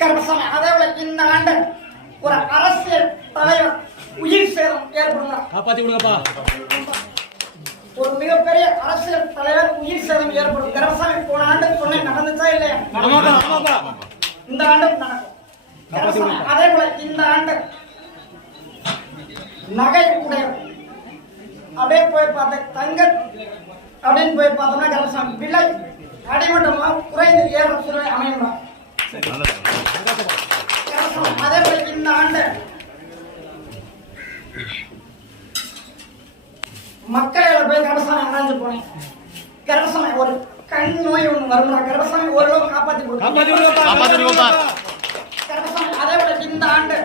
கருப்பசாமி அதே போல இந்த ஆண்டு ஒரு அரசியல் தலைவர் உயிர் சேதம் ஏற்படுங்க. காப்பாத்தி கொடுங்கப்பா. ஒரு மிகப்பெரிய அரசியல் தலைவர் உயிர் சேதம் ஏற்படும். கருப்பசாமி போன ஆண்டு சொன்ன நடந்துச்சா இல்லையா? இந்த ஆண்டு நடக்கும். அதே போல இந்த ஆண்டு நகை உடைய அப்படியே போய் பார்த்த தங்க அப்படின்னு போய் பார்த்தோம்னா கருப்பசாமி விலை அடிமட்டமா குறைந்து ஏற சுவை அமையணும். அதே போல இந்த ஆண்டு மக்களில் போய் கருப்பசாமி அடைஞ்சு போனேன். கருப்பசாமி ஒரு கண் நோய் ஒண்ணு வரும்னா கருப்பசாமி ஓரளவு காப்பாத்தி கொடுக்கும். கருப்பசாமி அதே போல இந்த ஆண்டு